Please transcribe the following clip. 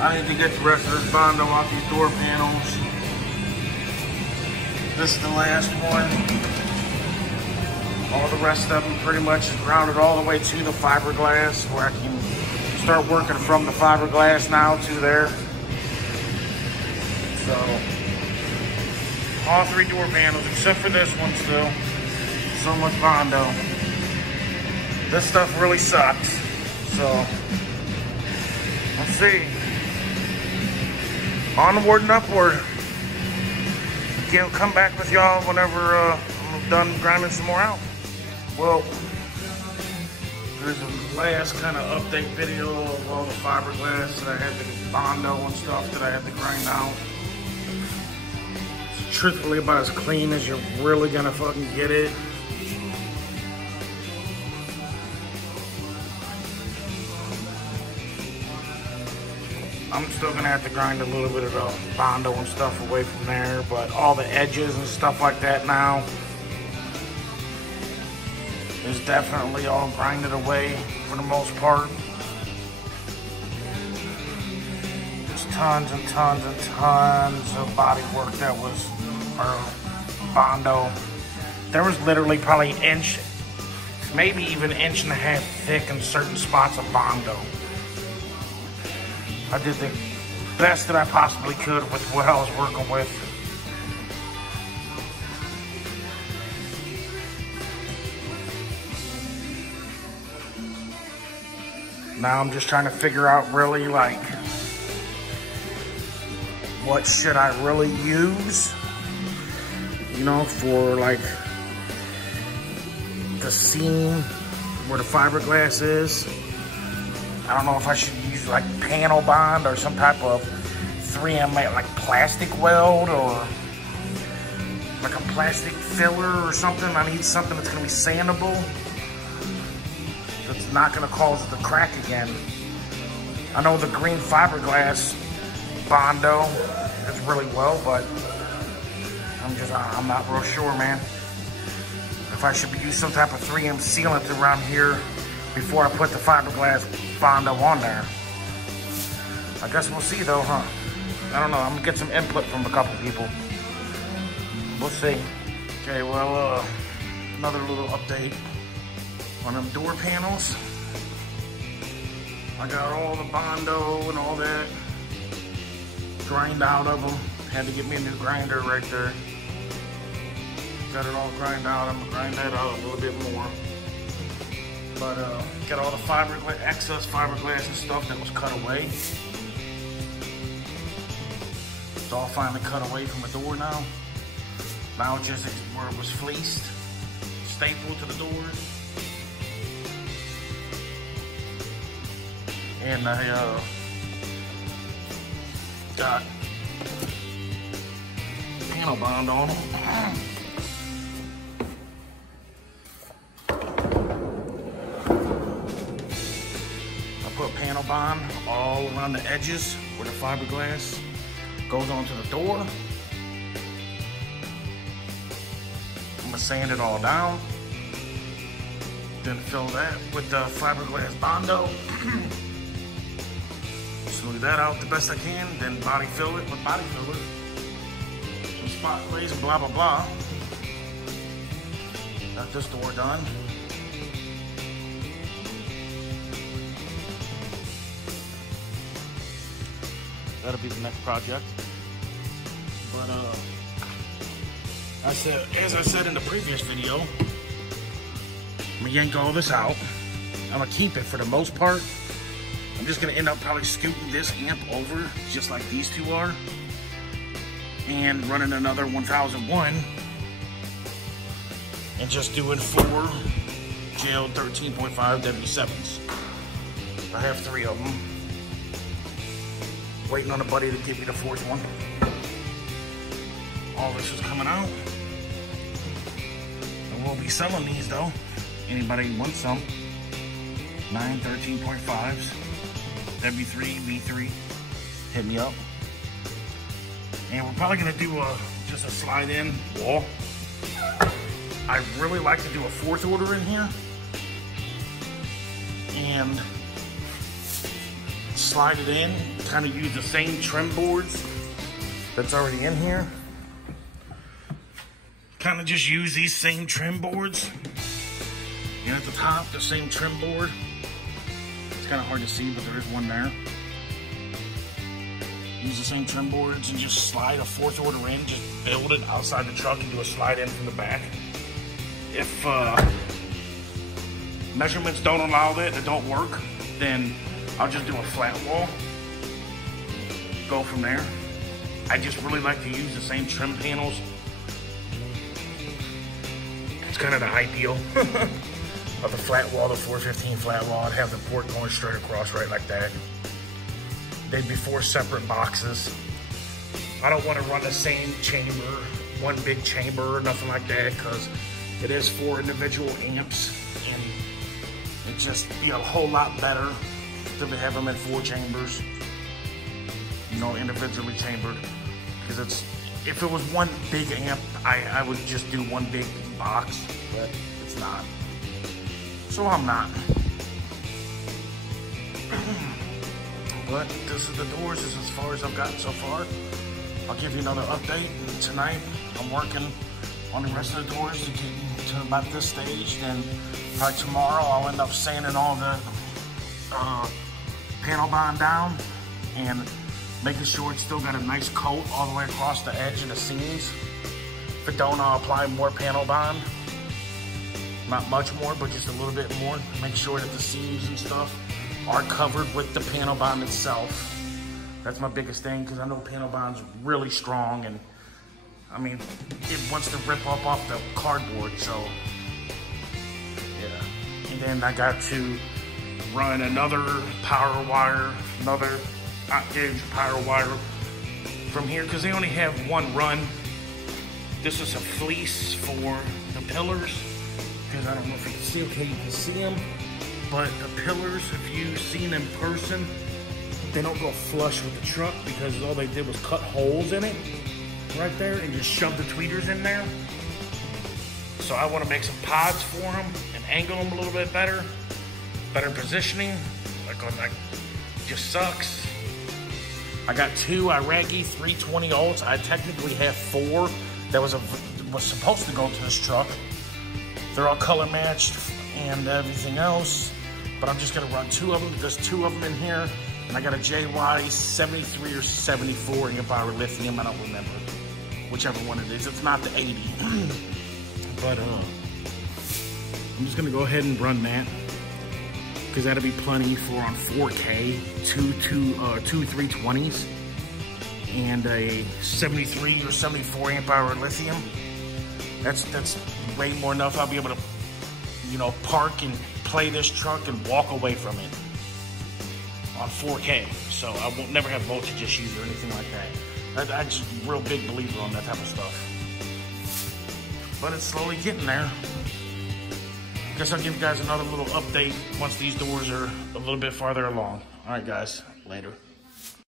I need to get the rest of this Bondo off these door panels. This is the last one. All the rest of them pretty much is grounded all the way to the fiberglass, where I can start working from the fiberglass now to there. So, all 3 door panels, except for this one still. So much Bondo. This stuff really sucks. So, let's see. Onward and upward. Again, come back with y'all whenever I'm done grinding some more out. Well, there's a last kind of update video of all the fiberglass that I had to Bondo and stuff that I had to grind out. It's truthfully about as clean as you're really gonna fucking get it. I'm still gonna have to grind a little bit of the Bondo and stuff away from there, but all the edges and stuff like that now is definitely all grinded away for the most part. There's tons and tons and tons of body work that was Bondo. There was literally probably an inch, maybe even an inch and a half thick in certain spots of Bondo. I did the best that I possibly could with what I was working with. Now I'm just trying to figure out really like, what should I really use, you know, for like the seam where the fiberglass is. I don't know if I should use like panel bond or some type of 3M like plastic weld or like a plastic filler or something. I need something that's gonna be sandable, that's not gonna cause it to crack again. I know the green fiberglass Bondo is really well, but I'm not real sure, man. If I should use some type of 3M sealant around here before I put the fiberglass Bondo on there. I guess we'll see though, huh? I don't know, I'm gonna get some input from a couple people. We'll see. Okay, well, another little update on them door panels. I got all the Bondo and all that grind out of them. Had to get me a new grinder right there. Got it all grind out. I'm gonna grind that out a little bit more. But got all the fiberglass, excess fiberglass and stuff that was cut away. It's all finally cut away from the door now. Now it's just where it was fleeced, stapled to the doors. And I got panel bond on them. Put panel bond all around the edges where the fiberglass goes onto the door. I'm gonna sand it all down, then fill that with the fiberglass Bondo. Smooth that out the best I can, then body fill it with body filler. Some spot glaze and blah blah blah. Got this door done. That'll be the next project. But as I said in the previous video, I'm gonna yank all this out. I'm gonna keep it for the most part. I'm just gonna end up probably scooting this amp over, just like these two are, and running another 1001, and just doing 4 jailed 13.5 W7s. I have 3 of them. Waiting on a buddy to give me the 4th one. All this is coming out. And we'll be selling these though. Anybody wants some? 9 13.5s. W3, V3. Hit me up. And we're probably gonna do just a slide in wall. I really like to do a 4th order in here. And slide it in, kind of use the same trim boards that's already in here. Kind of just use these same trim boards. And at the top, the same trim board. It's kind of hard to see, but there is one there. Use the same trim boards and just slide a 4th order in, just build it outside the truck and do a slide in from the back. If measurements don't allow that, it don't work, then I'll just do a flat wall. Go from there. I just really like to use the same trim panels. It's kind of the ideal of the flat wall, the 415 flat wall. I'd have the port going straight across right like that. They'd be 4 separate boxes. I don't want to run the same chamber, one big chamber or nothing like that, because it is 4 individual amps, and it just be a whole lot better to have them in 4 chambers, you know, individually chambered. Because if it was one big amp, I would just do one big box, but it's not. So I'm not. But this is the doors. This is as far as I've gotten so far. I'll give you another update. And tonight, I'm working on the rest of the doors to get to about this stage. Then probably tomorrow, I'll end up sanding all the panel bond down and making sure it's still got a nice coat all the way across the edge of the seams. If it don't, I'll apply more panel bond. Not much more, but just a little bit more. Make sure that the seams and stuff are covered with the panel bond itself. That's my biggest thing, because I know panel bond's really strong, and I mean, it wants to rip off the cardboard, so yeah. And then I got to run another power wire, another 8-gauge power wire from here, because they only have one run. This is a fleece for the pillars, because I don't know if you can see, okay, you can see them, but the pillars, if you've seen in person, they don't go flush with the truck, because all they did was cut holes in it right there and just shove the tweeters in there. So I want to make some pods for them and angle them a little bit better positioning. Like just sucks. I got 2 Iraqi 320 volts. I technically have 4 that was supposed to go to this truck. They're all color matched and everything else, but I'm just gonna run 2 of them. There's 2 of them in here, and I got a JY 73 or 74 amp hour lithium. I don't remember whichever one it is. It's not the 80, but I'm just gonna go ahead and run that, because that'll be plenty for on 4K, two 320s and a 73 or 74 amp hour lithium. That's way more enough. I'll be able to, you know, park and play this truck and walk away from it on 4K. So I won't never have voltage issues or anything like that. I'm just a real big believer on that type of stuff. But it's slowly getting there. Guess I'll give you guys another little update once these doors are a little bit farther along. All right, guys, later.